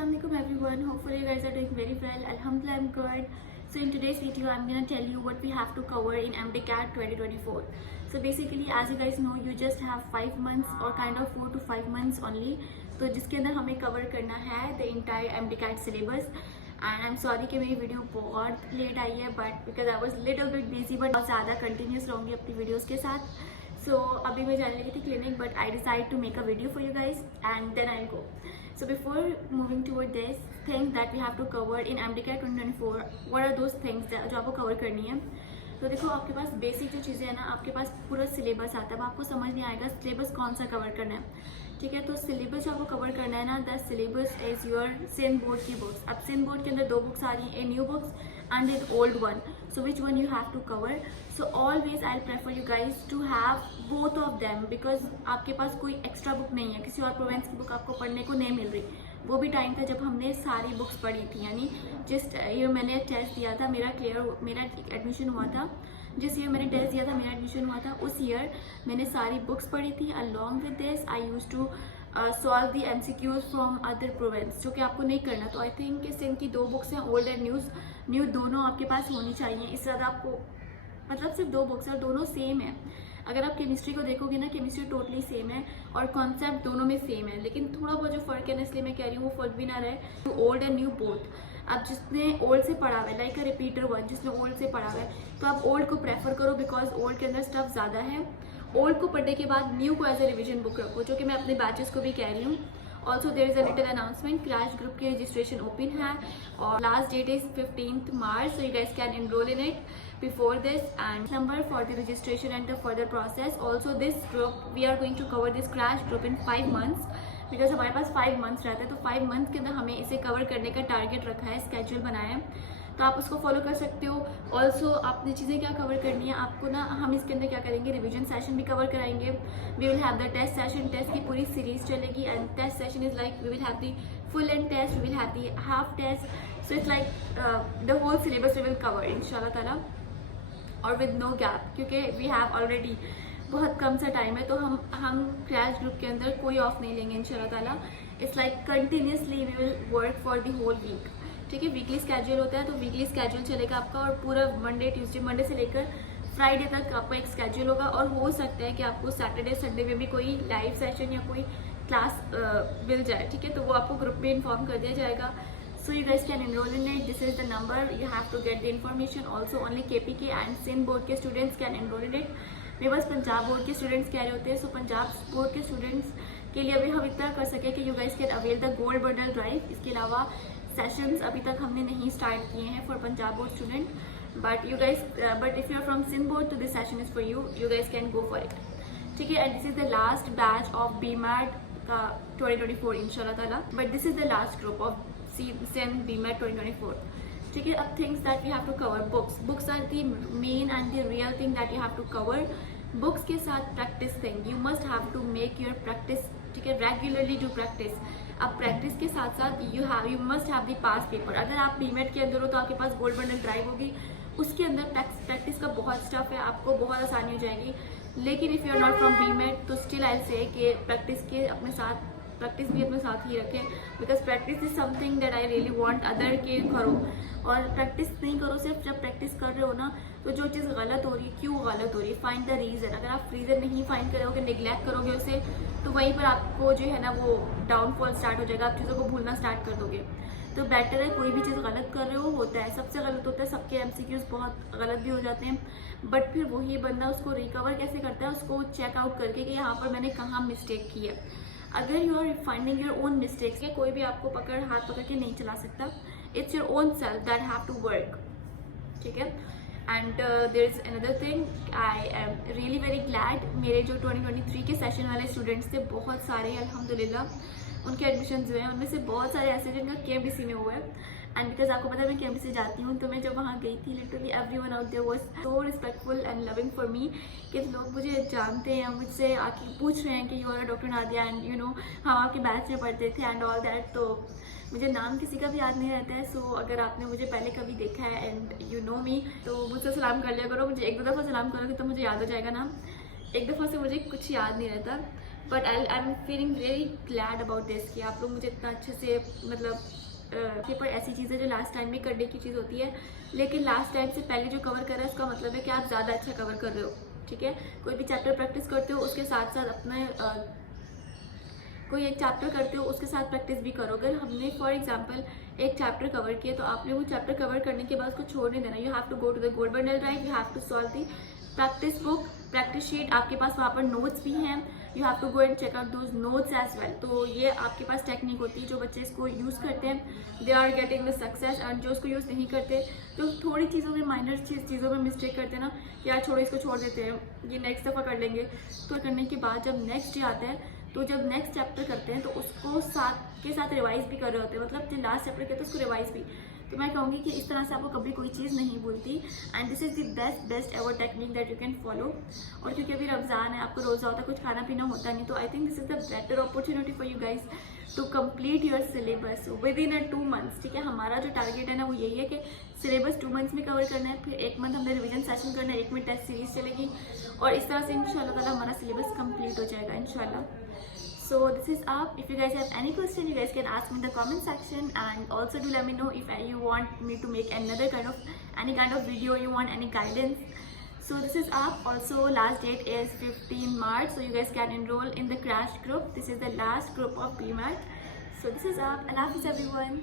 Assalamualaikum everyone. Hopefully you guys are doing very well. Alhamdulillah, I'm good. So in today's video, I'm gonna tell you what we have to cover in MDCAT 2024. So basically, as you guys know, you just have 5 months or kind of 4 to 5 months only. तो जिसके अंदर हमें cover करना है the entire MDCAT syllabus. And I'm sorry कि मेरी video बहुत late आई है, but because I was little bit busy, but बहुत ज़्यादा कंटिन्यूस रहूँगी अपनी वीडियोस के साथ. So अभी मैं जाने लगी थी clinic, but I decided to make a video for you guys and then I'll go. So before moving toward this, things that we have to cover in MDCAT 2024, what are those things जो आपको cover करनी है. तो देखो, आपके पास basic जो चीज़ें हैं ना, आपके पास पूरा सिलेबस आता है. अब आपको समझ नहीं आएगा सिलेबस कौन सा कवर करना है, ठीक है. तो सिलेबस जो आपको कवर करना है ना, the syllabus is your Sindh board की बुक्स. अब सिंध बोर्ड के अंदर 2 बुक्स आ रही हैं, a new books and an old one. So which one you have to cover. So always I prefer you guys to have both of them, because आपके पास कोई एक्स्ट्रा बुक नहीं है, किसी और प्रोवेंस की बुक आपको पढ़ने को नहीं मिल रही. वो भी टाइम था जब हमने सारी बुक्स पढ़ी थी, यानी जिस ईयर मैंने टेस्ट दिया था, मेरा एडमिशन हुआ था, जिस ईयर मैंने टेस्ट दिया था मेरा एडमिशन हुआ था, उस ईयर मैंने सारी बुक्स पढ़ी थी. Along with this I use to solve the MCQs from other provinces, जो कि आपको नहीं करना. तो आई थिंक कि सिंध की 2 बुक्स हैं, ओल्ड एंड न्यू दोनों आपके पास होनी चाहिए. इससे ज़्यादा आपको, मतलब सिर्फ 2 बुक्स है और दोनों सेम है. अगर आप केमिस्ट्री को देखोगे ना, केमिस्ट्री टोटली सेम है और कॉन्सेप्ट दोनों में सेम है, लेकिन थोड़ा बहुत जो फ़र्क है ना, इसलिए मैं कह रही हूँ वो फर्क भी ना रहे. Old and new both. अब जिसने ओल्ड से पढ़ा हुआ है, लाइक अ रिपीटर वन, जिसने ओल्ड से पढ़ा हुआ है, तो आप ओल्ड को प्रेफर करो, बिकॉज ओल्ड के अंदर स्टफ ज़्यादा है. ओल्ड को पढ़ने के बाद न्यू को एज ए रिविजन बुक रखो, जो कि मैं अपने बैचेस को भी कह रही हूँ. Also there is a little announcement, crash group की रजिस्ट्रेशन ओपन है और last date is 15th March, so you guys can enroll in it before this. And number for the registration and the further process. Also this group, we are going to cover this crash group in 5 months, because हमारे पास 5 months रहता है. तो 5 months के अंदर हमें इसे cover करने का टारगेट रखा है, स्केड्यूल बनाया है, तो आप उसको फॉलो कर सकते हो. ऑल्सो आपने चीज़ें क्या कवर करनी है आपको ना, हम इसके अंदर क्या करेंगे, रिविजन सेशन भी कवर कराएंगे. We will have the test session, test की पूरी सीरीज चलेगी. And test session is like we will have the full and test, we will have the half test. So it's like the whole syllabus we will cover इंशाल्लाह ताला, और with no gap, क्योंकि we have already बहुत कम सा time है. तो हम क्रैश ग्रुप के अंदर कोई ऑफ नहीं लेंगे इंशाल्लाह ताला. It's like continuously we will work for the whole week, ठीक है. वीकली स्केड्यूल होता है, तो वीकली स्केड्यूल चलेगा आपका, और पूरा मंडे से लेकर फ्राइडे तक आपका एक स्केड्यूल होगा. और हो सकता है कि आपको सैटरडे संडे में भी कोई लाइव सेशन या कोई क्लास मिल जाए, ठीक है. तो वो आपको ग्रुप में इन्फॉर्म कर दिया जाएगा. So you guys can enroll in it. This is the number. You have to get the information. Also only KPK and SIN board के students can enroll in it. मेरे पास पंजाब बोर्ड के students कह रहे होते हैं, सो पंजाब बोर्ड के students के लिए अभी हम इतना कर सके कि you guys can avail the gold bundle drive. इसके अलावा सेशंस अभी तक हमने नहीं स्टार्ट किए हैं for Punjab board student, but if you are from Sindh board तो this session is for you. You guys can go for it, ठीक है. And this is the last batch of BMAT का 2024 इंशाल्लाह ताला, but this is the last group of SIN BMAT 2024, ठीक है. अब things that you have to cover, books are the main and the real thing that you have to cover. Books के साथ practice thing, you must have to make your practice, ठीक है. Regularly do practice. अब practice के साथ साथ you must have the past paper. अगर आप BMAT के अंदर हो तो आपके पास गोल्ड बंडल ड्राइव होगी, उसके अंदर प्रैक्टिस का बहुत स्टफ है, आपको बहुत आसानी हो जाएगी. लेकिन if you are not from BMAT तो स्टिल आई से कि प्रैक्टिस भी अपने साथ ही रखें, because practice is something that I really want other के करो. और प्रैक्टिस नहीं करो सिर्फ, जब प्रैक्टिस कर रहे हो ना, तो जो चीज़ गलत हो रही है, क्यों गलत हो रही है, फाइंड द रीज़न. अगर आप रीज़न नहीं फाइंड करोगे, निगलेक्ट करोगे उसे, तो वहीं पर आपको जो है ना वो डाउनफॉल स्टार्ट हो जाएगा, आप चीज़ों को भूलना स्टार्ट कर दोगे. तो बेटर है, कोई भी चीज़ गलत कर रहे हो, होता है, सबसे गलत होता है, सबके MCQs बहुत गलत भी हो जाते हैं, बट फिर वही बंदा उसको रिकवर कैसे करता है, उसको चेकआउट करके कि यहाँ पर मैंने कहाँ मिस्टेक की है. अगर you are finding your own mistakes, कोई भी आपको हाथ पकड़ के नहीं चला सकता. It's your own self that have to work, ठीक है. And there is another thing, I am really very glad, मेरे जो 2023 के सेशन वाले स्टूडेंट्स थे बहुत सारे अल्हम्दुलिल्लाह उनके एडमिशन हुए हैं. उनमें से बहुत सारे ऐसे जिनका KMDC में हुआ है. एंड बिकॉज आपको पता है मैं KMDC जाती हूँ, तो मैं जब वहाँ गई थी, literally everyone out there was so respectful and loving for me, कि लोग मुझे जानते हैं, मुझसे आके पूछ रहे हैं कि you are doctor Nadia and you know हम आपके बैच में पढ़ते थे एंड ऑल दैट. तो मुझे नाम किसी का भी याद नहीं रहता है. सो अगर आपने मुझे पहले कभी देखा है एंड यू नो मी, तो मुझसे सलाम कर लिया करो. मुझे 1-2 दफ़ा सलाम करोगे तो मुझे याद हो जाएगा नाम. एक दफ़ा से मुझे कुछ याद नहीं रहता. But I am feeling very glad about this कि आप लोग मुझे इतना अच्छे से मतलब पेपर ऐसी चीज़ है जो लास्ट टाइम में करने की चीज़ होती है, लेकिन लास्ट टाइम से पहले जो कवर कर रहा है उसका मतलब है कि आप ज़्यादा अच्छा कवर कर रहे हो, ठीक है। कोई भी चैप्टर प्रैक्टिस करते हो उसके साथ साथ अपने कोई एक चैप्टर करते हो उसके साथ प्रैक्टिस भी करो। अगर हमने फॉर एग्जांपल एक चैप्टर कवर किया तो आपने वो चैप्टर कवर करने के बाद उसको छोड़ नहीं देना। You have to go to the gold bundle drive, you have to solve the practice book, practice sheet, आपके पास वहाँ पर नोट्स भी हैं, you have to go and check out those notes as well. तो ये आपके पास टेक्निक होती है। जो बच्चे इसको यूज़ करते हैं they are getting the success, and जो इसको यूज़ नहीं करते तो थोड़ी चीज़ों में माइनर चीज़ों में मिस्टेक करते हैं ना, कि यार छोड़ो इसको छोड़ देते हैं, ये नेक्स्ट दफ़ा कर लेंगे। तो करने के बाद जब नेक्स्ट डे आता है तो जब नेक्स्ट चैप्टर करते हैं तो उसको साथ के साथ रिवाइज भी कर रहे होते हैं, मतलब जो लास्ट चैप्टर किया था उसको रिवाइज भी। तो मैं कहूँगी कि इस तरह से आपको कभी कोई चीज़ नहीं भूलती, and this is the best ever technique that you can follow. और क्योंकि अभी रमज़ान है, आपको रोज़ा होता है, कुछ खाना पीना होता नहीं, तो I think this is the better opportunity for you guys to complete your syllabus within 2 months, ठीक है। हमारा जो टारगेट है ना वो यही है कि सिलेबस 2 months में कवर करना है, फिर 1 month हमने रिवीजन सेशन करना है, 1 में टेस्ट सीरीज चलेगी, और इस तरह से इंशाल्लाह ताला हमारा सिलेबस कंप्लीट हो जाएगा इंशाल्लाह। So this is up. If you guys have any question, you guys can ask me in the comment section, and also do let me know if you want me to make any kind of video, you want any guidance. So this is up. Also last date is 15 March, so you guys can enroll in the crash group. This is the last group of BMAT. So this is up. Allah Hafiz everyone.